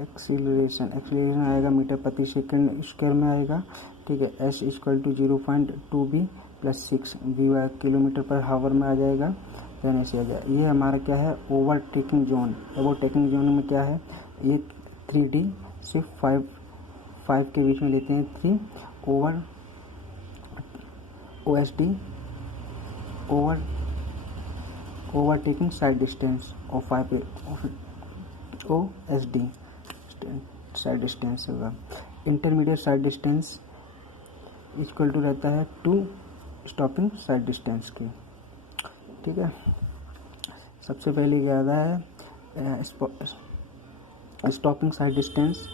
Acceleration आएगा metre प्रति second square में आएगा, ठीक है। s equal to 0.2 b plus 6 v kilometre पर हावर में आ जाएगा। देन ऐसे आ जाएगा। ये हमारा क्या है, ओवरटेकिंग जोन। ओवरटेकिंग जोन में क्या है, ये 3D से 5 के बीच में लेते हैं। 3 over OSD overtaking side distance और 5 OSD साइड डिस्टेंस होगा। Intermediate side distance equal to रहता है 2 स्टॉपिंग साइड डिस्टेंस की, ठीक है। सबसे पहले क्या आता है, stopping side distance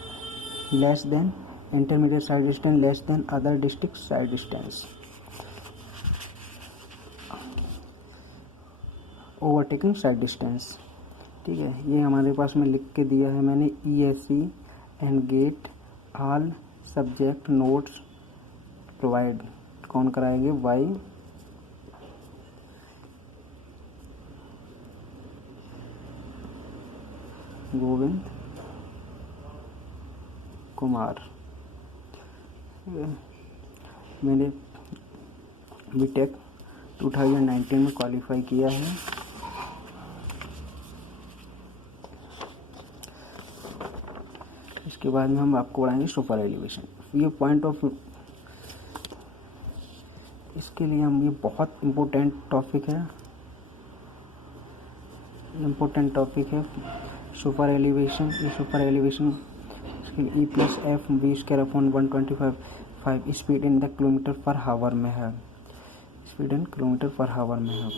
less than intermediate side distance less than other district side distance. Overtaking side distance, ठीक है। ये हमारे पास में लिख के दिया है मैंने, ESE and get all subject notes provide. कौन कराएंगे, वाई गोविंद कुमार। मैंने बीटेक 2019 में क्वालिफाई किया है। इसके बाद में हम आपको पढ़ाएंगे सुपर एलिवेशन। ये पॉइंट ऑफ व्यू, इसके लिए हम, ये बहुत इम्पोर्टेंट टॉपिक है, सुपर एलिवेशन। ये super elevation e plus f b square upon 125 speed in the kilometre पर हावर में है, स्पीड इन किलोमीटर पर हावर में है।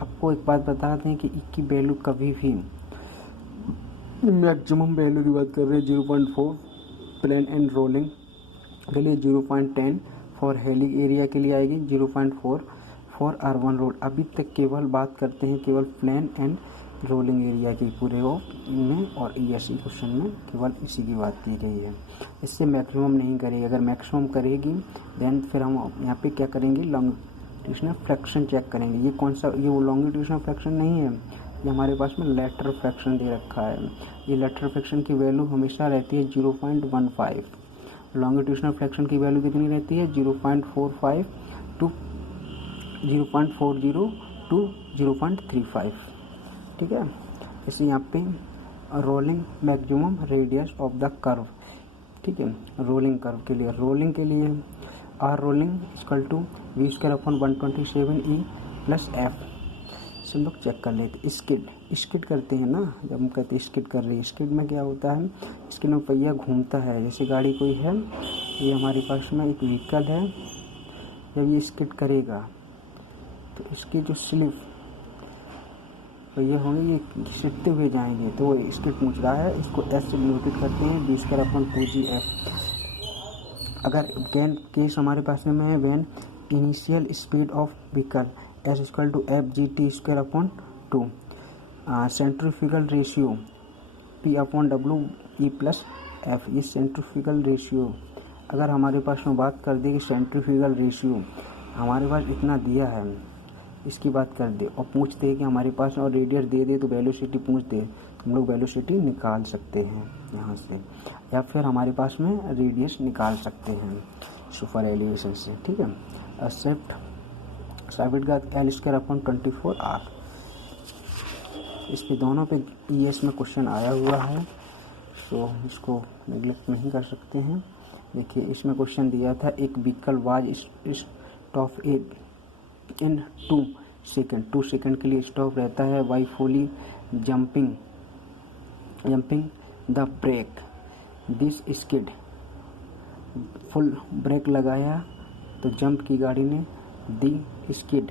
आपको एक बात बता दें कि ई की वैल्यू कभी भी, मैक्सिमम वैल्यू की बात कर रहे हैं 0.4 प्लेन एंड रोलिंग के लिए, 0.10 फॉर हेली एरिया के लिए आएगी, 0.4 फॉर अर्बन रोड। अभी तक केवल बात करते हैं केवल प्लेन एंड रोलिंग एरिया की पूरे में, और ESE क्वेश्चन में केवल इसी की बात की गई है। इससे मैक्सिमम नहीं करेगी। अगर मैक्सिमम करेगी देन फिर हम यहाँ पे क्या करेंगे, लॉन्गिट्यूडनल फ्रैक्शन चेक करेंगे। ये कौन सा, ये वो लॉन्गिट्यूडनल फ्रैक्शन नहीं है, ये हमारे पास में लेटरल फ्रैक्शन दे रखा है। ये लेटरल फ्रैक्शन की वैल्यू हमेशा रहती है 0.15। लॉन्गिट्यूडनल फ्रैक्शन की वैल्यू कितनी रहती है, 0.45 टू 0.40 टू 0.35, ठीक है। इसे यहाँ पे ruling maximum radius of the curve, ठीक है। रोलिंग कर्व के लिए R ruling equal to V square upon 127 E plus F. सब लोग चेक कर लेते। स्किड करते हैं ना, जब हम कहते हैं स्किड कर रहे हैं, स्किड में क्या होता है, स्किड में पहिया घूमता है। जैसे गाड़ी कोई है, ये हमारे पास में एक व्हीकल है, जब ये स्किड करेगा तो इसकी जो स्लिप पहिए होंगे ये घिसटते हुए जाएंगे, तो वो स्किड पूछ रहा है। इसको एस से डिनोटेट करते हैं, बी स्क्वायर अपॉन 2GF। अगर गेन केस हमारे पास में है, when initial speed of vehicle S equal to FGT square upon 2, centrifugal ratio P upon W E plus F। ये सेंट्रीफ्यूगल रेशियो, अगर हमारे पास में बात कर दे कि सेंट्रीफ्यूगल रेशियो हमारे पास इतना दिया है, इसकी बात कर दे और पूछ दे कि हमारे पास और रेडियस दे दे, तो वेलोसिटी पूछ दे, हम लोग वेलोसिटी निकाल सकते हैं यहाँ से, या फिर हमारे पास में रेडियस निकाल सकते हैं सुपर एलिवेशन से, ठीक है। सेफ्ट का L स्क्वायर अपॉन 24R। इसके दोनों पे ES में क्वेश्चन आया हुआ है, तो इसको नेग्लेक्ट नहीं कर सकते हैं। देखिए इसमें क्वेश्चन दिया था, एक vehicle was stop in 2 second, 2 second के लिए स्टॉप रहता है, why fully jamming the brake, this skid, full brake लगाया तो जंप की गाड़ी ने, the skid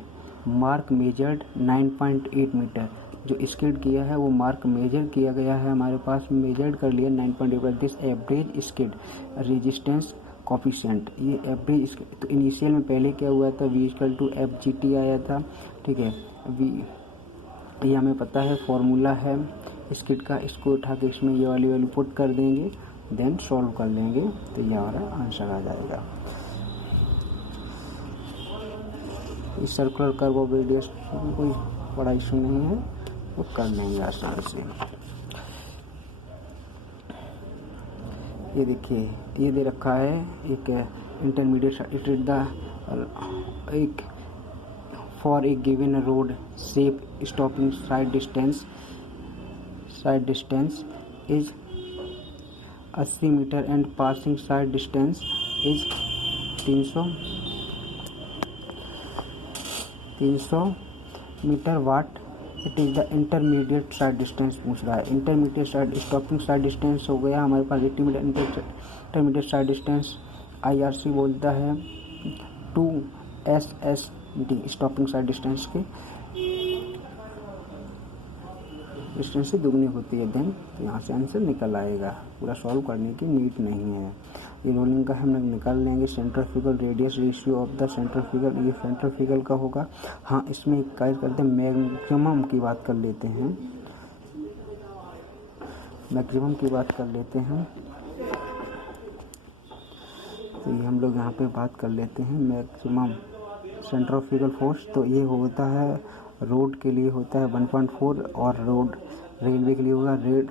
mark measured 9.8 metre. जो स्किड किया है वो मार्क मेजर किया गया है, हमारे पास मेजर्ड कर लिया 9.8। This average skid resistance coefficient, ये एवरेज। तो इनिशियल में पहले क्या हुआ था, V इक्वल टू FGT आया था, ठीक है। V ये हमें पता है, फॉर्मूला है स्किड का, इसको उठा के इसमें ये वाली वैल्यू पुट कर देंगे, देन सॉल्व कर लेंगे, तो ये हमारा आंसर आ जाएगा। इस सर्कुलर कर्व ऑफ रेडियस कोई बड़ा इशू नहीं है, वो कर लेंगे आसान से। ये देखिए ये दे रखा है एक इंटरमीडिएट, इट इज द एक for a given road safe stopping side distance is 80 metre and passing sight distance is 300 metre what. It is the intermediate side distance पूछ रहा है। Intermediate sight stopping side distance हो गया हमारे पास 80 metre. Intermediate side distance IRC बोलता है 2 SSD stopping side distance के डिस्टेंस से दुगनी होती है। देन तो यहाँ से आंसर निकल आएगा, पूरा सॉल्व करने की नीड नहीं है। ये रोलिंग का हम लोग निकाल लेंगे। Centrifugal radius ratio of the centrifugal, ये सेंट्रीफ्यूगल का होगा। हाँ इसमें एक कार्य करते हैं, मैक्सिमम की बात कर लेते हैं। मैक्सिमम की बात कर लेते हैं तो ये हम लोग यहाँ पे बात कर लेते हैं मैक्सिमम सेंट्रीफ्यूगल फोर्स। तो ये होता है रोड के लिए होता है 1.4 और रोड रेलवे के लिए होगा रेड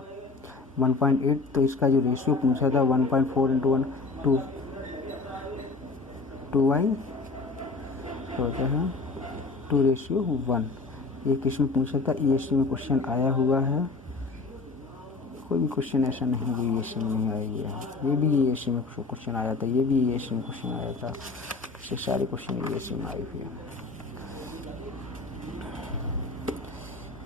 1.8। तो इसका जो रेशियो पूछा था 1.4 × 1 2y होता है 2:1। ये किसमें पूछा था? ESC में क्वेश्चन आया हुआ है। कोई भी क्वेश्चन ऐसा नहीं जो ESC में नहीं आया है। ये भी ESC में क्वेश्चन आया था, ये भी ESC में क्वेश्चन आया था। इससे सारे क्वेश्चन ESC में आए हुए हैं।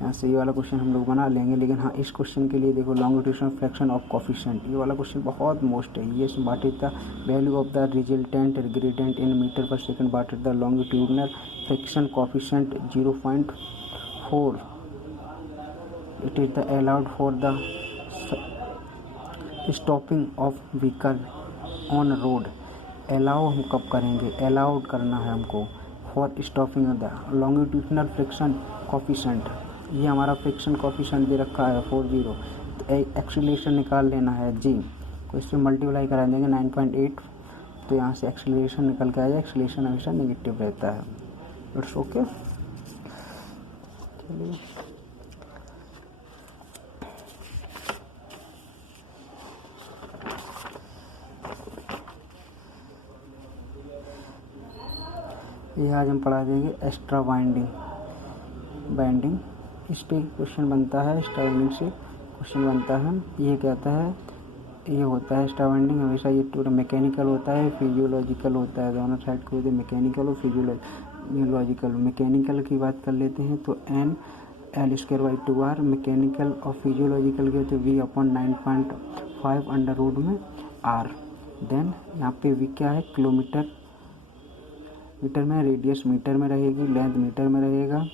यहाँ से ये वाला क्वेश्चन हम लोग बना लेंगे। लेकिन हाँ इस क्वेश्चन के लिए देखो लॉन्गिट्यूडनल फ्रैक्शन ऑफ कोफिशिएंट, ये वाला क्वेश्चन बहुत मोस्ट है। ये what is the value of the resultant gradient in metre per second, what is the longitudinal fraction coefficient 0.4। It is the allowed for the stopping of vehicle on road. Allow हम कब करेंगे? Allowed करना है हमको for stopping the longitudinal friction coefficient. ये हमारा friction coefficient दे रखा है 40। तो एक्सीलरेशन निकाल लेना है जी को इससे मल्टीप्लाई करा देंगे 9.8। तो यहाँ से एक्सीलरेशन निकल के आ जाए। एक्सीलरेशन हमेशा नेगेटिव रहता है। It's okay. चलिए ये आज हम पढ़ा देंगे एक्स्ट्रा बाइंडिंग। इस पे क्वेश्चन बनता है, एक्स्ट्रा बाइंडिंग से क्वेश्चन बनता है। ये कहता है ये होता है एक्स्ट्रा बाइंडिंग हमेशा ये मैकेनिकल होता है, फिजियोलॉजिकल होता है। दोनों साइड को मैकेनिकल और फिजियोलॉजिकल। मैकेनिकल की बात कर लेते हैं तो N/L²/2R। मैकेनिकल और फिजियोलॉजिकल के तो V/9.5 अंडर रूट में R। देन यहाँ पे V क्या है? किलोमीटर मीटर में, रेडियस मीटर में रहेगी, लेंथ मीटर में रहेगा।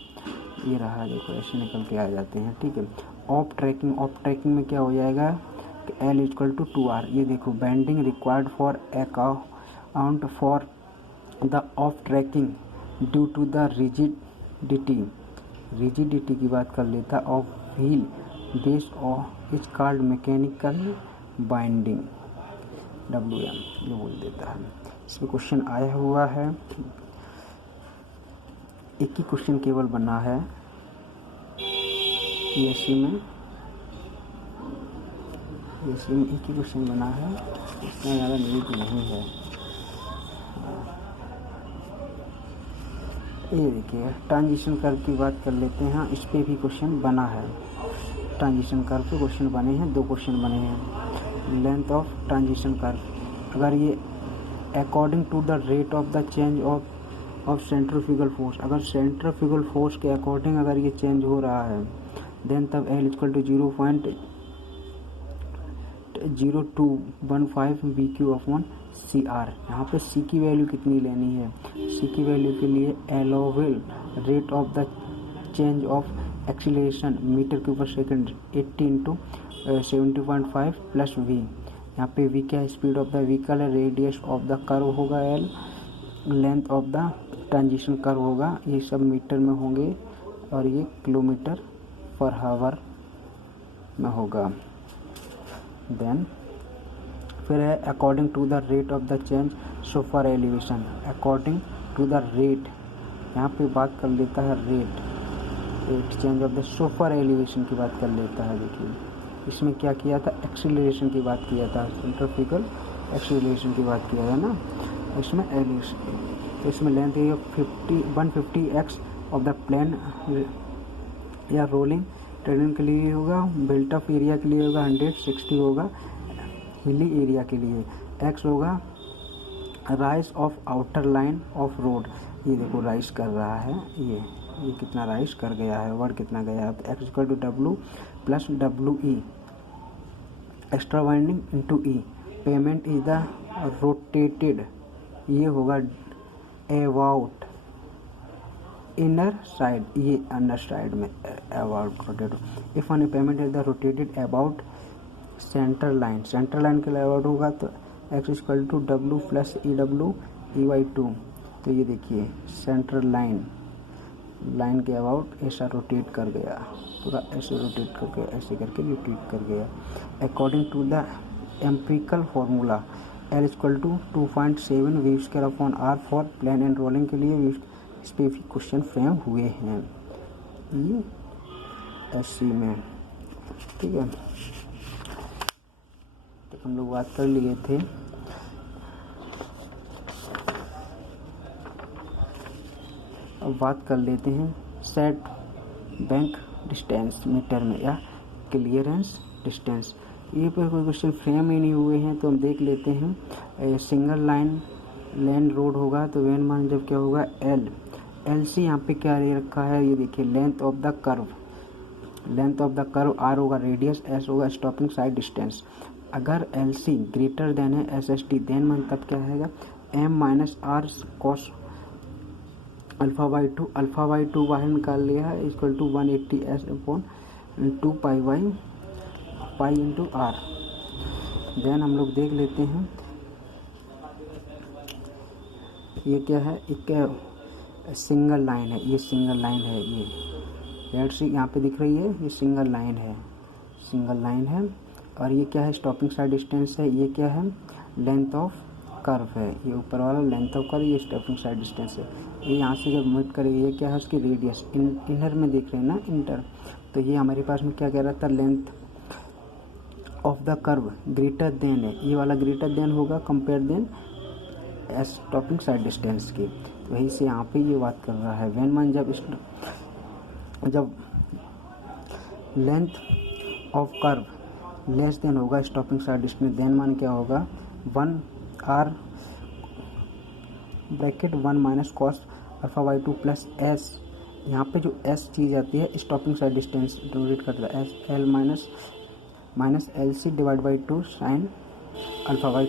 ये रहा देखो ऐसे निकल के आ जाते हैं। ठीक है। ऑफ ट्रैकिंग में क्या हो जाएगा कि L=2R। ये देखो bending required for account for the off tracking due to the rigidity की बात कर लेता of wheel base of is called mechanical binding WM ये बोल देता है। इसमें क्वेश्चन आया हुआ है। एक ही क्वेश्चन केवल बना है ESC में एक ही क्वेश्चन बना है, इसमें ज़्यादा नीड नहीं है। ये देखिए ट्रांजिशन कर्व की बात कर लेते हैं। इस पे भी क्वेश्चन बना है। ट्रांजिशन कर्व पे क्वेश्चन बने हैं, 2 क्वेश्चन बने हैं। लेंथ ऑफ ट्रांजिशन कर्व, अगर ये according to the rate of the change of centrifugal force, अगर सेंट्रीफ्यूगल फोर्स के अकॉर्डिंग अगर ये चेंज हो रहा है देन तब L=0.0215 VQ/CR। यहाँ पे C की वैल्यू कितनी लेनी है? C की वैल्यू के लिए allowable rate of the change of acceleration metre cube पर सेकंड 80 × 70.5 प्लस V। यहाँ पे V क्या है? स्पीड ऑफ द व्हीकल है, रेडियस ऑफ द कर्व होगा L, length of the transition curve होगा। ये सब मीटर में होंगे और ये किलोमीटर पर हावर में होगा। देन फिर है according to the rate of the change super elevation. According to the rate, यहाँ पे बात कर लेता है rate change of the super elevation की बात कर लेता है। देखिए इसमें क्या किया था, एक्सीलरेशन की बात किया था, सेंट्रीफ्यूगल एक्सीलरेशन की बात किया था ना, इसमें एलिवेशन। तो इसमें लेंथ ये 150x ऑफ द प्लेन या रोलिंग टेरेन के लिए होगा, बिल्ट अप एरिया के लिए होगा 160 होगा, हिली एरिया के लिए x होगा rise of outer line of road. ये देखो राइज कर रहा है, ये कितना राइज कर गया है, वर्ड कितना गया है, X equal to W plus W E extra widening into E. Pavement is the rotated, ये होगा अबाउट इनर साइड, ये अंडर साइड में about rotated. If any pavement is the rotated about centre line, centre line के लिए about होगा तो X equal to W plus E W E by 2। तो ये देखिए सेंटर लाइन के अबाउट ऐसा रोटेट कर गया, पूरा ऐसे रोटेट कर गया, ऐसे करके रोटेट कर गया। According to the empirical formula L equal to 2.7 V square upon R for plain and rolling के लिए इस पे भी क्वेश्चन फ्रेम हुए हैं ये एससी में, ठीक है। तो हम लोग बात कर लिए थे अब बात कर लेते हैं सेट बैंक डिस्टेंस मीटर में या क्लियरेंस डिस्टेंस। ये पर कोई क्वेश्चन फ्रेम ही नहीं हुए हैं तो हम देख लेते हैं। सिंगल लाइन लैंड रोड होगा तो वेन मान जब क्या होगा एल सी यहाँ पे क्या दे रखा है, ये देखिए length of the curve R होगा रेडियस, एस होगा स्टॉपिंग साइड डिस्टेंस। अगर एल सी ग्रेटर देन है एस एस टी देन मान तब क्या आएगा M minus R cos alpha by two बाहर निकाल लिया है equal to 180 S upon 2 pi by pi into R. Then हम लोग देख लेते हैं ये क्या है, एक सिंगल लाइन है, ये सिंगल लाइन है, ये रेड सी यहाँ पे दिख रही है, ये सिंगल लाइन है और ये क्या है स्टॉपिंग साइड डिस्टेंस है, ये क्या है लेंथ ऑफ कर्व है, ये ऊपर वाला लेंथ ऑफ कर्व, ये स्टॉपिंग साइड डिस्टेंस है। ये यहाँ से जब मीट करेगी ये क्या है उसकी रेडियस, इनर में देख रहे हैं ना इंटर, तो ये हमारे पास में क्या कह रहा था length of the curve greater than है, ये वाला ग्रेटर देन होगा compare than stopping side distance की। तो वही से यहाँ पे ये बात कर रहा है वेन मान जब length of curve less than होगा स्टॉपिंग साइड डिस्टेंस, देन मान क्या होगा 1 R bracket 1 minus cos alpha by 2 plus S. यहाँ पे जो एस चीज़ आती है स्टॉपिंग साइड डिस्टेंस डिनोट करता है S L minus L C divide by 2 sine alpha by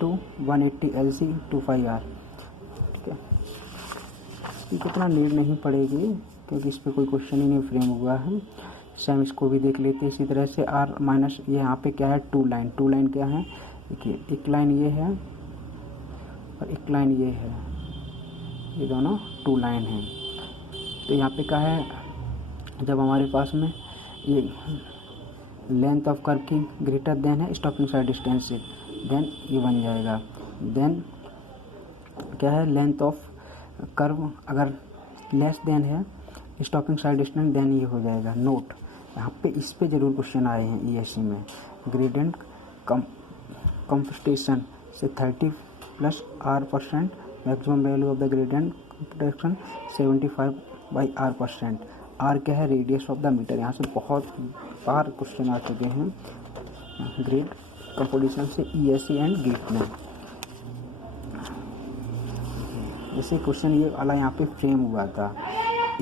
2 180 L C 25 R, ठीक है। इसकी इतना नीड नहीं पड़ेगी क्योंकि इस पर कोई क्वेश्चन ही नहीं फ्रेम हुआ है। सेम इसको भी देख लेते हैं इसी तरह से आर माइनस ये यहाँ पे क्या है टू लाइन क्या है देखिए, एक लाइन ये है और एक लाइन ये है, ये दोनों टू लाइन है। तो यहाँ पे क्या है जब हमारे पास में ये लेंथ ऑफ कर्व की ग्रेटर देन है स्टॉपिंग साइड डिस्टेंस से, देन ये बन जाएगा। देन क्या है लेंथ ऑफ कर्व अगर लेस देन है स्टॉपिंग साइड डिस्टेंस देन ये हो जाएगा नोट। यहाँ पे इस पे जरूर क्वेश्चन आए हैं ईएससी में। ग्रेडियंट कंपनसेशन से 30 plus R%, maximum value of the gradient compensation 75 by R%। R क्या है रेडियस ऑफ द मीटर, यहाँ से बहुत बार क्वेश्चन आ चुके हैं ग्रेड कंपोजिशन से ईएससी एंड गेट में। जैसे क्वेश्चन ये वाला यहाँ पे फ्रेम हुआ था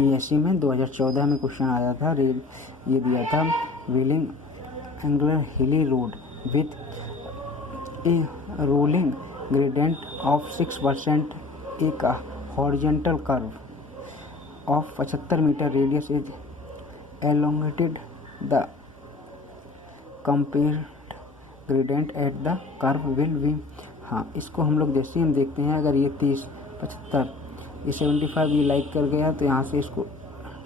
ईएससी में 2014 में क्वेश्चन आया था, ये दिया था wheeling angular hilly road with a ruling gradient of 6%, एक horizontal curve of 75 metre radius is elongated the compared gradient at the curve will be। हाँ इसको हम लोग जैसे हम देखते हैं अगर ये 30 75 ये 75 ये लाइक कर गया तो यहाँ से इसको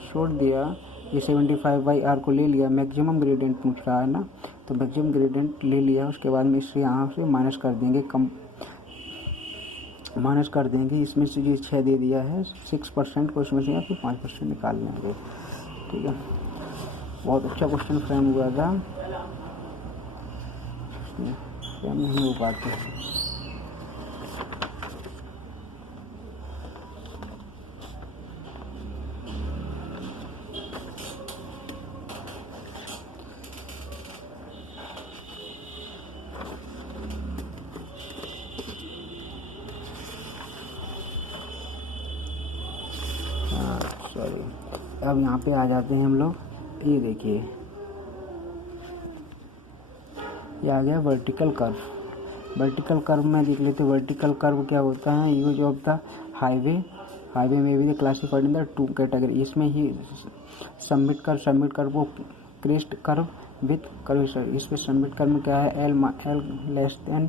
छोड़ दिया, ये 75 बाई आर को ले लिया, मैक्सिमम ग्रेडियंट पूछ रहा है ना तो मैक्सिमम ग्रेडियंट ले लिया, उसके बाद में इससे यहाँ से माइनस कर देंगे इसमें से जो 6 दे दिया है 6% को इसमें से या फिर 5% निकाल लेंगे, ठीक है। बहुत अच्छा क्वेश्चन फ्रेम हुआ था, फ्रेम नहीं हो पाते। सॉरी, अब यहाँ पे आ जाते हैं हम लोग। ये देखिए, ये आ गया वर्टिकल कर्व। वर्टिकल कर्व में देख लेते हैं वर्टिकल कर्व क्या होता है। यूज ऑफ द हाईवे में भी क्लासिफाइड इन द 2 कैटेगरी। इसमें ही सबमिट कर्व को क्रेस्ट कर्व विथ कर्वेचर। इस पे सबमिट कर्व में क्या है, एल लेस देन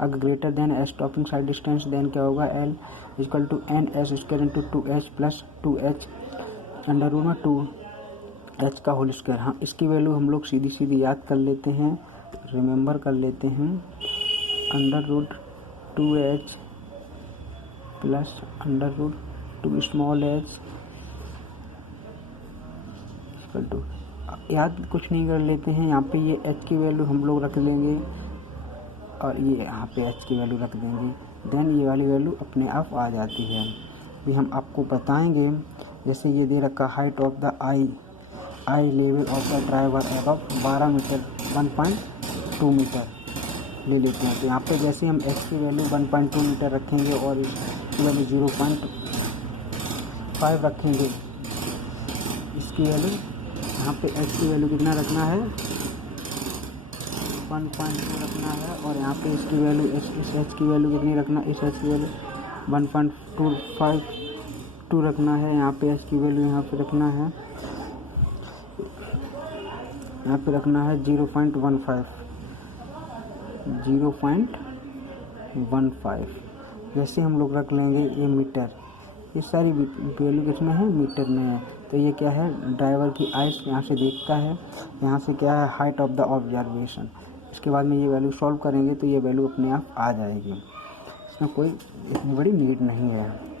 अगर greater than stopping side distance, then क्या होगा, L equal to N S square into 2h plus 2h under root में 2h का होल स्क्वायर। हाँ, इसकी वैल्यू हम लोग सीधी सीधी याद कर लेते हैं, रिमेंबर कर लेते हैं। Under root 2h plus under root 2 small h equal to, याद कुछ नहीं कर लेते हैं। यहाँ पे ये h की वैल्यू हम लोग रख लेंगे और ये यहाँ पे h की वैल्यू रख देंगे, देन ये वाली वैल्यू अपने आप आ जाती है। भी हम आपको बताएंगे, जैसे ये दे रखा height of the eye level of the driver above 12 metre 1.2 metre ले लेते हैं। तो यहाँ पे जैसे हम x की वैल्यू 1.2 मीटर रखेंगे और इसकी वैल्यू 0.5 रखेंगे, इसकी वैल्यू यहाँ पे h की वैल्यू कितना रखना है, 1.2 रखना है। और यहाँ पे इसकी वैल्यू इस h की वैल्यू कितनी रखना है, इस h की वैल्यू 1.252 रखना है। यहाँ पे h की वैल्यू यहाँ पे रखना है, यहाँ पे रखना है 0.15। जैसे हम लोग रख लेंगे ये मीटर, ये सारी वैल्यू किसमें है, मीटर में है। तो ये क्या है, ड्राइवर की आइस यहाँ से देखता है, यहाँ से क्या है, हाइट ऑफ द ऑब्जर्वेशन। इसके बाद में ये वैल्यू सॉल्व करेंगे तो ये वैल्यू अपने आप आ जाएगी, इसमें कोई इतनी बड़ी नीड नहीं है।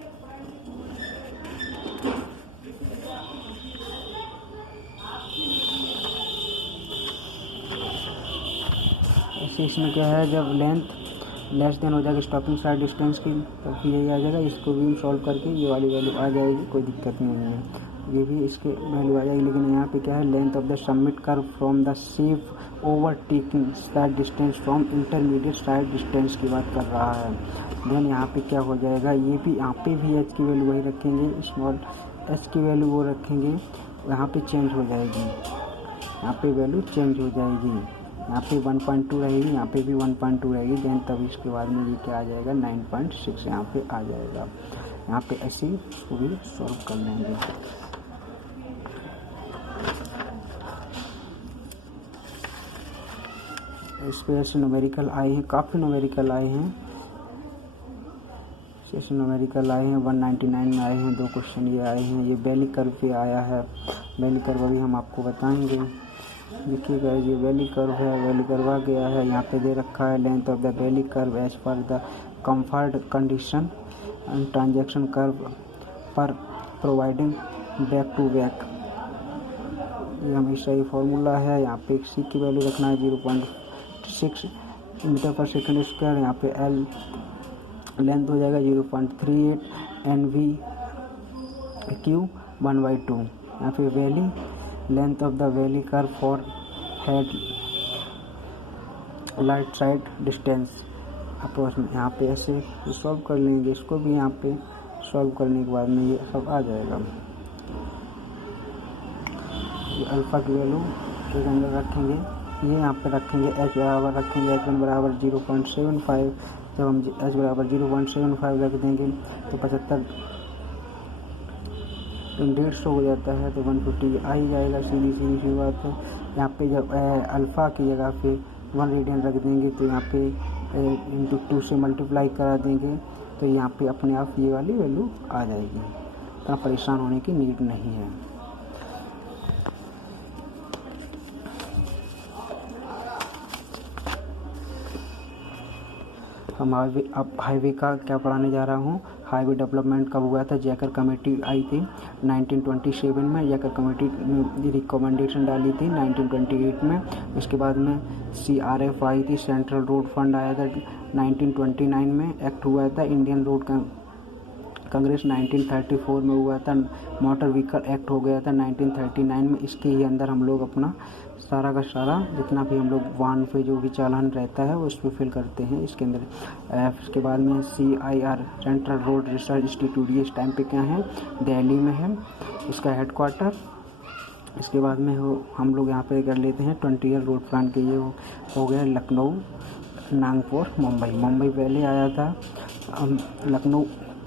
ऐसे इसमें क्या है, जब लेंथ लेस देन हो जाएगा स्टॉपिंग साइड डिस्टेंस की, तब तो यही आ जाएगा। इसको भी सॉल्व करके ये वाली वैल्यू आ जाएगी, कोई दिक्कत नहीं है, ये भी इसके वैल्यू आ जाएगी। लेकिन यहाँ पे क्या है, length of the submit curve from the safe overtaking side distance from intermediate side distance की बात कर रहा है। देन यहाँ पे क्या हो जाएगा, ये भी यहाँ पे भी h की वैल्यू वही रखेंगे, स्मॉल h की वैल्यू वो रखेंगे, यहाँ पे चेंज हो जाएगी, यहाँ पे वैल्यू चेंज हो जाएगी। यहाँ पे 1.2 रहेगी, यहाँ पे भी 1.2 रहेगी। देन तब इसके बाद में ये क्या आ जाएगा, 9.6 यहाँ पे आ जाएगा। यहाँ पे ऐसे इसको भी सॉल्व कर लेंगे। इस पे ऐसे न्यूमेरिकल आए हैं, काफ़ी न्यूमेरिकल आए हैं, ऐसे न्यूमेरिकल आए हैं। 199 में आए हैं, 2 क्वेश्चन ये आए हैं। ये बेली कर्व पे आया है, बेली कर्व अभी हम आपको बताएंगे। देखिएगा, ये बेली कर्व है, बेली कर्व आ गया है। यहाँ पे दे रखा है length of the valley curve as per the comfort condition and transition curve per providing back to back. ये हमेशा ही फॉर्मूला है। यहाँ पे सी की वैल्यू रखना है 0.6 मीटर पर सेकंड स्क्वायर। यहाँ पे एल लेंथ हो जाएगा 0.38 NV क्यू 1/2। यहाँ पे valley length of the valley curve for head light side distance approximate. यहाँ पे ऐसे सॉल्व कर लेंगे, इसको भी यहाँ पे सॉल्व करने के बाद में ये सब आ जाएगा। ये अल्फ़ा की वैल्यू के अंदर रखेंगे, ये यहाँ पे रखेंगे h बराबर रखेंगे h1 बराबर 0.75। जब हम h बराबर 0.75 रख देंगे तो 75 150 हो जाता है, तो 150 आ ही जाएगा, सीधी सीधी सी बात है। यहाँ पे जब अल्फ़ा की जगह पे 1 रेडियन रख देंगे तो यहाँ पे इंटू 2 से मल्टीप्लाई करा देंगे तो यहाँ पे अपने आप ये वाली वैल्यू आ जाएगी। इतना परेशान होने की नीड नहीं है। अब हाईवे का क्या पढ़ाने जा रहा हूँ। हाईवे डेवलपमेंट कब हुआ था, जैकर कमेटी आई थी 1927 में, जैकर कमेटी ने रिकमेंडेशन डाली थी 1928 में। इसके बाद में CRF आई थी, सेंट्रल रोड फंड आया था 1929 में। एक्ट हुआ था इंडियन रोड कांग्रेस 1934 में हुआ था। मोटर व्हीकल एक्ट हो गया था 1939 में। इसके ही अंदर हम लोग अपना सारा का सारा जितना भी हम लोग वाहन पे जो भी चालान रहता है उस पर फिल करते हैं इसके अंदर। इसके बाद में CIR central road research institute, ये इस टाइम पे क्या है, दिल्ली में है इसका हेडक्वार्टर। इसके बाद में हम लोग यहाँ पे कर लेते हैं 20 ईयर रोड प्लान के। ये हो गया लखनऊ, नागपुर, मुंबई पहले आया था। लखनऊ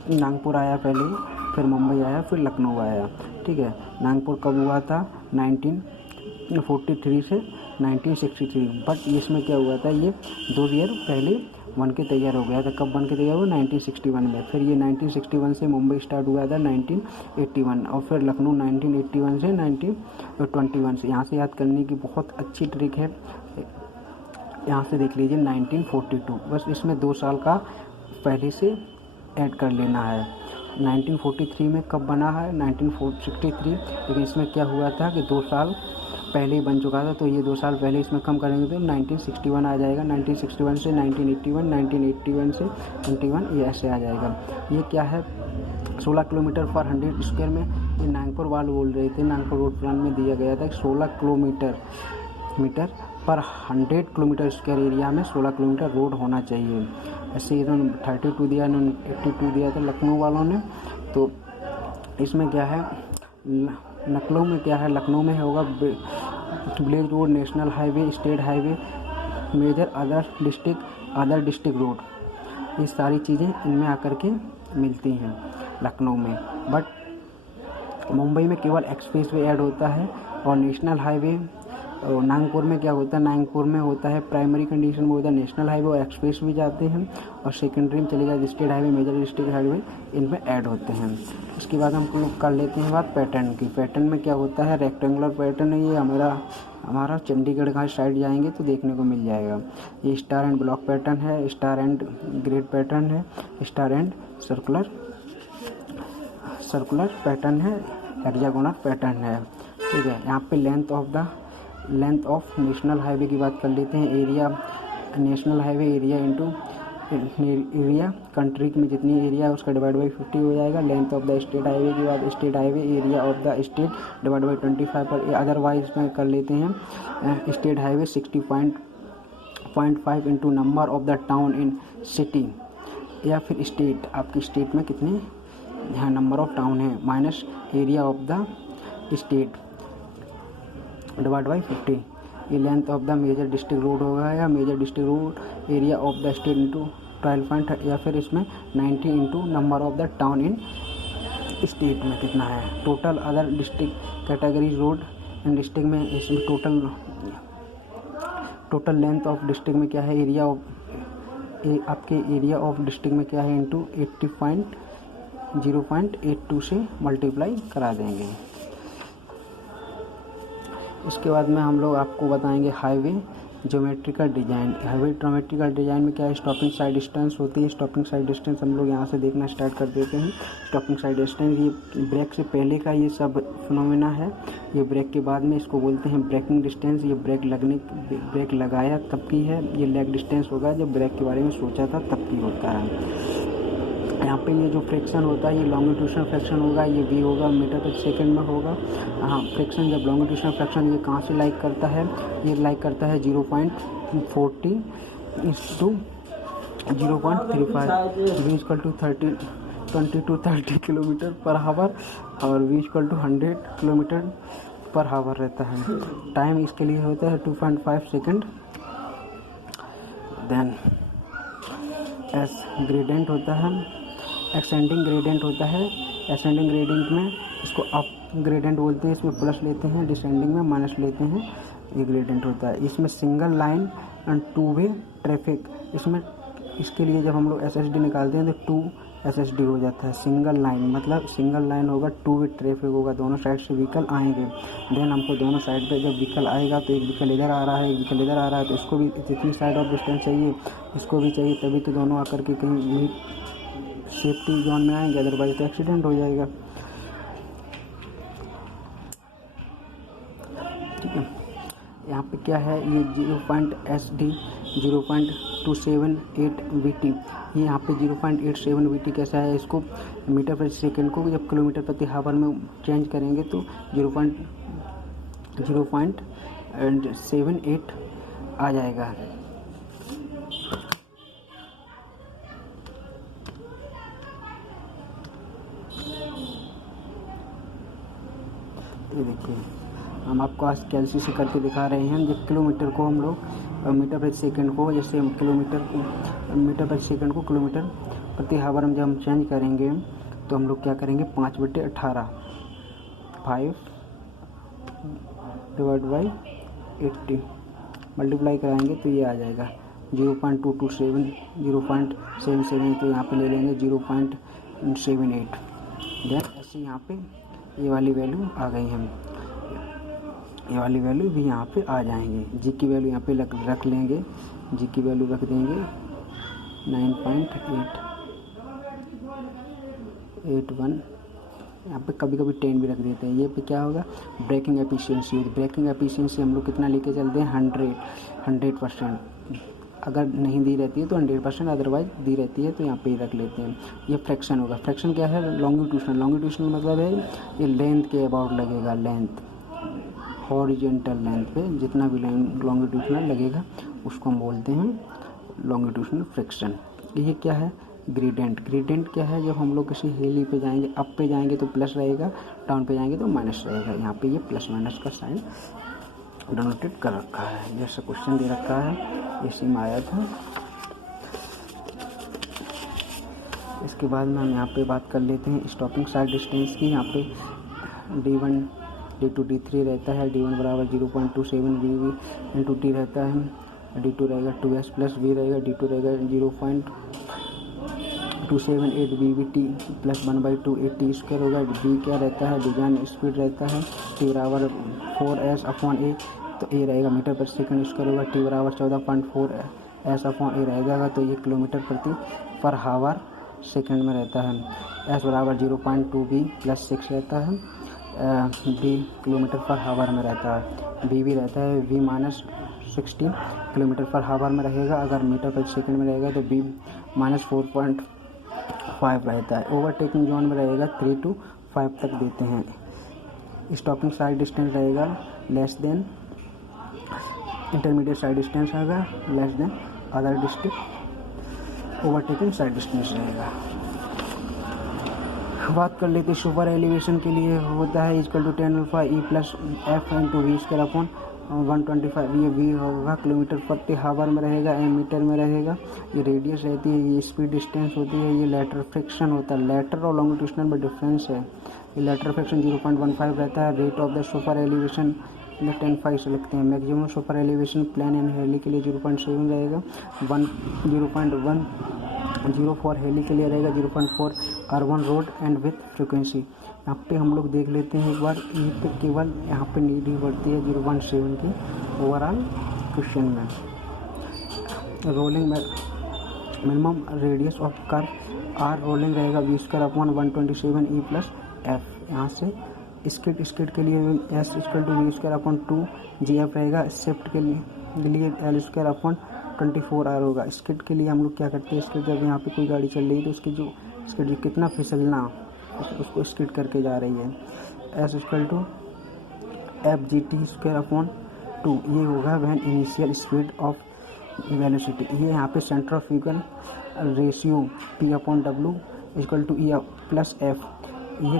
नागपुर आया पहले, फिर मुंबई आया, फिर लखनऊ आया। ठीक है, नागपुर कब हुआ था 1943 से 1963। बट इसमें क्या हुआ था, ये 2 ईयर पहले बन के तैयार हो गया था। कब बन के तैयार हुआ, 1961 में। फिर ये 1961 से मुंबई स्टार्ट हुआ था 1981, और फिर लखनऊ 1981 से 1921 से। यहाँ से याद करने की बहुत अच्छी ट्रिक है, यहाँ से देख लीजिए 1942, बस इसमें 2 साल का पहले से ऐड कर लेना है। 1943 में कब बना है, 1963, लेकिन इसमें क्या हुआ था कि 2 साल पहले ही बन चुका था, तो ये 2 साल पहले इसमें कम करेंगे तो 1961 आ जाएगा। 1961 से 1981, 1981 से 21, ये ऐसे आ जाएगा। ये क्या है, 16 किलोमीटर पर 100 स्क्वायर में, ये नागपुर वाले बोल रहे थे, नागपुर रोड प्लान में दिया गया था 16 किलोमीटर पर 100 किलोमीटर स्क्वायर एरिया में 16 किलोमीटर रोड होना चाहिए। ऐसे इन्होंने 32 दिया, इन्होंने 82 दिया था लखनऊ वालों ने। तो इसमें क्या है, लखनऊ में क्या है, लखनऊ में होगा village road, national highway, state highway, major other district road, ये सारी चीज़ें इनमें आकर के मिलती हैं लखनऊ में। बट मुंबई में केवल एक्सप्रेस वे ऐड होता है, और नेशनल हाईवे, और नागपुर में क्या होता है, नागपुर में होता है प्राइमरी कंडीशन में होता है नेशनल हाईवे और एक्सप्रेस भी जाते हैं, और सेकेंडरी में चले जाते state highway, major district highway, इनमें ऐड होते हैं। इसके बाद हम लोग कर लेते हैं बात पैटर्न की। पैटर्न में क्या होता है, रेक्टेंगुलर पैटर्न है। ये हमारा चंडीगढ़ का साइड जाएंगे तो देखने को मिल जाएगा। ये स्टार एंड ब्लॉक पैटर्न है, स्टार एंड ग्रिड पैटर्न है, स्टार एंड सर्कुलर पैटर्न है, हेक्सागोनल पैटर्न है। ठीक है, यहाँ पे लेंथ ऑफ नेशनल हाईवे की बात कर लेते हैं। Area national highway area into area, country में जितनी एरिया है उसका डिवाइड बाई 50 हो जाएगा। Length of the state highway की बात, state highway area of the state divide by 25 पर। अदरवाइज में कर लेते हैं state highway 60.5 into number of the town in city, या फिर स्टेट, आपकी स्टेट में कितने यहाँ नंबर ऑफ टाउन है, minus area of the state divide by 50। ये length of the major district road होगा, या major district road area of the state into 12, या फिर इसमें 90 into number of the town in state में कितना है। Total other district category road in district में, इसमें टोटल लेंथ ऑफ डिस्ट्रिक्ट में क्या है, एरिया ऑफ आपके एरिया ऑफ डिस्ट्रिक्ट में क्या है इंटू 80.082 से मल्टीप्लाई करा देंगे। इसके बाद में हम लोग आपको बताएंगे highway geometrical design. Highway geometrical design में क्या है, स्टॉपिंग साइड डिस्टेंस होती है। स्टॉपिंग साइड डिस्टेंस हम लोग यहाँ से देखना स्टार्ट कर देते हैं। स्टॉपिंग साइड डिस्टेंस ये ब्रेक से पहले का ये सब फिनोमेना है, ये ब्रेक के बाद में इसको बोलते हैं ब्रेकिंग डिस्टेंस। ये ब्रेक लगाया तब की है। ये लेग डिस्टेंस होगा जब ब्रेक के बारे में सोचा था तब की होता है। यहाँ पे ये जो फ्रिक्शन होता है ये लॉन्गिट्यूशनल फ्रिक्शन होगा, ये भी होगा मीटर पर सेकंड में होगा। हाँ, फ्रिक्शन जब लॉन्गिट्यूशनल फ्रिक्शन ये कहाँ से लाइक करता है, ये लाइक करता है 0.40 into 0.35 v equal to 20 to 30 kilometre पर हावर, और v इक्वल टू 100 किलोमीटर पर हावर रहता है। टाइम इसके लिए होता है 2.5 सेकेंड। देन एस ग्रेडियंट होता है, एक्सेंडिंग ग्रेडियंट होता है। एसेंडिंग ग्रेडियंट में इसको अप ग्रेडियंट बोलते हैं, इसमें प्लस लेते हैं, डिसेंडिंग में माइनस लेते हैं, ये ग्रेडियंट होता है। इसमें single line and 2 way traffic, इसमें इसके लिए जब हम लोग SSD निकालते हैं तो SSD हो जाता है। सिंगल लाइन मतलब सिंगल लाइन होगा, 2 वे ट्रैफिक होगा, दोनों साइड से व्हीकल आएंगे। देन हमको दोनों साइड पे जब व्हीकल आएगा तो एक व्हीकल इधर आ रहा है, एक व्हीकल इधर आ रहा है, तो इसको भी जितनी साइड ऑफ डिस्टेंस चाहिए इसको भी चाहिए, तभी तो दोनों आकर के कहीं सेफ्टी जोन में आएंगे, अदरवाइज तो एक्सीडेंट हो जाएगा। ठीक है, यहाँ पे क्या है, ये 0.SD 0.278 VT, ये यहाँ पे 0.87 VT कैसा है, इसको मीटर प्रति सेकंड को जब किलोमीटर प्रति हावर में चेंज करेंगे तो 0.78 आ जाएगा। ये देखिए, हम आपको आज कैलसी से करके दिखा रहे हैं। जब किलोमीटर को हम लोग मीटर प्रति सेकंड को, जैसे मीटर प्रति सेकंड को किलोमीटर प्रति हावर में जब हम चेंज करेंगे तो हम लोग क्या करेंगे, 5/18 5 / 80 मल्टीप्लाई कराएंगे तो ये आ जाएगा 0.227 0.77, तो यहाँ पे ले लेंगे 0.78। देन ऐसे यहाँ पे ये वाली वैल्यू आ गई, हम ये वाली वैल्यू भी यहाँ पे आ जाएंगे। जी की वैल्यू यहाँ पे रख लेंगे, जी की वैल्यू रख देंगे 9.81, यहाँ पे कभी कभी 10 भी रख देते हैं। ये पे क्या होगा, ब्रेकिंग एफिशिएंसी। ब्रेकिंग एफिशिएंसी हम लोग कितना लेके चलते हैं, 100%। अगर नहीं दी रहती है तो 100%, अदरवाइज दी रहती है तो यहाँ पे ही रख लेते हैं। ये फ्रैक्शन होगा। फ्रैक्शन क्या है, लॉन्गिट्यूशनल मतलब है ये लेंथ के अबाउट लगेगा, लेंथ हॉरिजेंटल लेंथ पे जितना भी लॉन्गिट्यूशनल लगेगा उसको हम बोलते हैं लॉन्गिट्यूशनल फ्रैक्शन। ये क्या है, ग्रेडियंट। ग्रेडियंट क्या है, जब हम लोग किसी हिली पे जाएंगे, अप पे जाएंगे तो प्लस रहेगा, डाउन पे जाएंगे तो माइनस रहेगा। यहाँ पे ये प्लस माइनस का साइन डोनेटेड कर रखा है, जैसा क्वेश्चन दे रखा है इसी में आया था। इसके बाद में हम यहाँ पे बात कर लेते हैं स्टॉपिंग साइड डिस्टेंस की। यहाँ पे D1 D2 D3 रहता है। D1 बराबर 0.27 VV इंटू T रहता है। D2 रहेगा 2S प्लस V रहेगा। D2 रहेगा 0.278 VVT प्लस 1/2 स्क्वायर होगा। V क्या रहता है, डिजाइन स्पीड रहता है। T बराबर 4S/A, तो A रहेगा मीटर पर सेकंड स्क्वायर होगा। T बराबर 14.4S/A रहेगा, तो ये किलोमीटर प्रति पर हावर सेकंड में रहता है। S बराबर 0.2V प्लस 6 रहता है। D किलोमीटर पर हावर में रहता है। V रहता है V माइनस 16 किलोमीटर पर हावर में रहेगा। अगर मीटर पर सेकंड में रहेगा तो V माइनस 4.5 रहता है। ओवरटेकिंग जोन में रहेगा 3 to 5 तक देते हैं। स्टॉपिंग साइड डिस्टेंस रहेगा less than, intermediate side distance रहेगा less than other district. Overtaking side distance रहेगा। बात कर लेते हैं सुपर एलिवेशन के लिए होता है equal to 10 alpha E plus F into V square upon 125। ये V होगा किलोमीटर प्रति हावर में रहेगा, एम मीटर में रहेगा। ये रेडियस रहती है, ये स्पीड डिस्टेंस होती है, ये लेटरल फ्रिक्शन होता है। लेटरल और लॉन्गिट्यूशनल में डिफरेंस है। ये लेटरल फ्रिक्शन 0.15 रहता है। Rate of the super elevation 10.5 से लिखते हैं। Maximum super elevation plain and hilly के लिए 0.7 रहेगा। 0.1 फॉर हेली के लिए रहेगा। 0.4 urban road and with frequency. यहाँ पे हम लोग देख लेते हैं एक बार, ये पे केवल यहाँ पे नीड ही बढ़ती है 0.7 की ओवरऑल क्वेश्चन में। रोलिंग में minimum radius of curve R ruling रहेगा V square upon 127 E plus F। यहाँ से स्किड के लिए S equal to V square upon 2 GF रहेगा। शिफ्ट के लिए L स्क्वायर अपॉन 24R होगा। स्किड के लिए हम लोग क्या करते हैं, स्किड जब यहाँ पे कोई गाड़ी चल रही है तो उसकी जो स्किड कितना फिसलना उसको स्किड करके जा रही है। S equal to FGT square upon 2 ये होगा when initial speed of velocity. ये यहाँ पे centrifugal ratio P/W equal to E plus F। ये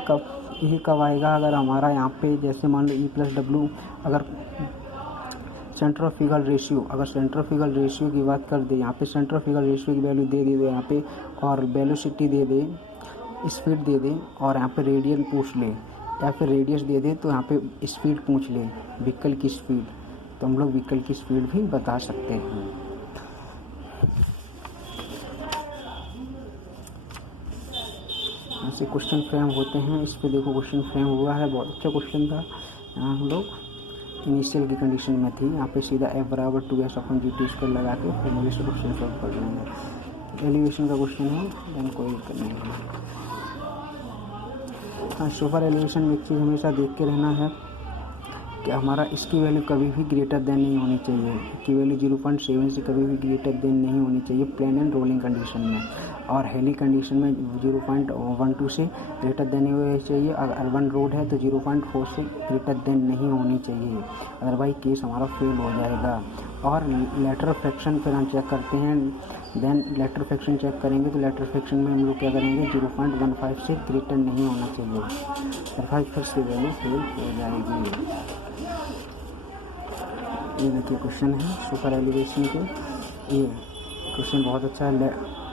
कब आएगा, अगर हमारा यहाँ पे जैसे मान लो E प्लस W, अगर सेंट्रीफ्यूगल रेशियो की बात कर दे, यहाँ पे सेंट्रीफ्यूगल रेशियो की वैल्यू दे दे यहाँ पे, और वेलोसिटी दे दे, स्पीड दे दे, और यहाँ पे रेडियन पूछ ले या फिर रेडियस दे दे, तो यहाँ पे स्पीड पूछ ले, व्हीकल की स्पीड, तो हम लोग व्हीकल की स्पीड भी बता सकते हैं। से क्वेश्चन फ्रेम होते हैं। इस पे देखो क्वेश्चन फ्रेम हुआ है, बहुत अच्छा क्वेश्चन था। यहाँ हम लोग इनिशियल की कंडीशन में थी, यहाँ पे सीधा F बराबर 2s/GT² लगा के फॉर्मूले से क्वेश्चन सॉल्व कर लेंगे। एलिवेशन का क्वेश्चन है, देन कोई दिक्कत नहीं है। हाँ, सुपर एलिवेशन में एक चीज़ हमेशा देख के रहना है कि हमारा इसकी वैल्यू कभी भी ग्रेटर देन नहीं होनी चाहिए। इसकी वैल्यू 0.7 से कभी भी ग्रेटर देन नहीं होनी चाहिए प्लेन एंड रोलिंग कंडीशन में, और हेली कंडीशन में 0.12 से ग्रेटर देन नहीं होनी चाहिए। अगर अर्बन रोड है तो 0.4 से ग्रेटर देन नहीं होनी चाहिए, अदरवाइज केस हमारा फेल हो जाएगा। और लेटरल फ्रैक्शन फिर हम चेक करते हैं, देन लेटरल फ्रैक्शन चेक करेंगे तो लेटरल फ्रैक्शन में हम लोग क्या करेंगे, 0.15 से ग्रेटर नहीं होना चाहिए, अदरवाइज फिर से वैल्यू फेल हो जाएगी। ये देखिए क्वेश्चन है सुपर एलिवेशन के, ये क्वेश्चन बहुत अच्छा है।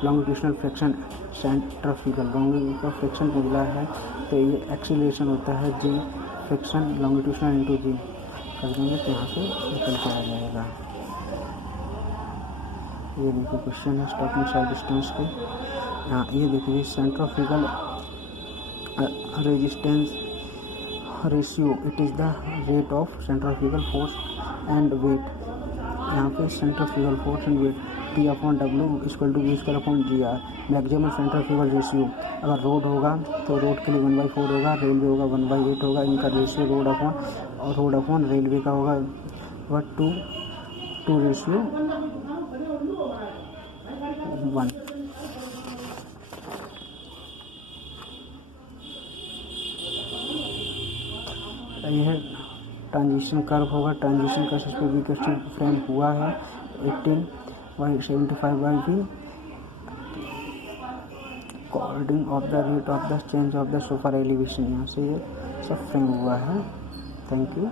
लॉन्गिट्यूशनल फ्रैक्शन सेंट्रीफ्यूगल लॉन्गिट्यूशनल फ्रैक्शन मिला है तो ये एक्सीलरेशन होता है जी फ्रैक्शन लॉन्गिट्यूशनल इंटू जी कर देंगे तो यहाँ से निकल के आ जाएगा। ये देखिए क्वेश्चन है स्टॉकिंग साइड डिस्टेंस के। हाँ, ये देखिए centrifugal resistance ratio, it is the rate of centrifugal force and weight. यहाँ पे centrifugal force and weight P/W = V²/GR। Maximum centrifugal ratio, अगर रोड होगा तो रोड के लिए 1/4 होगा, रेलवे होगा 1/8 होगा। इनका रेशियो रोड अपॉन रेलवे का होगा 2:1। यह ट्रांजिशन कर्व होगा, ट्रांजिशन का इस पर भी क्वेश्चन फ्रेम हुआ है 18/75/V according of the rate of the change of the super elevation. यहाँ से ये सब फ्रेम हुआ है। Thank you.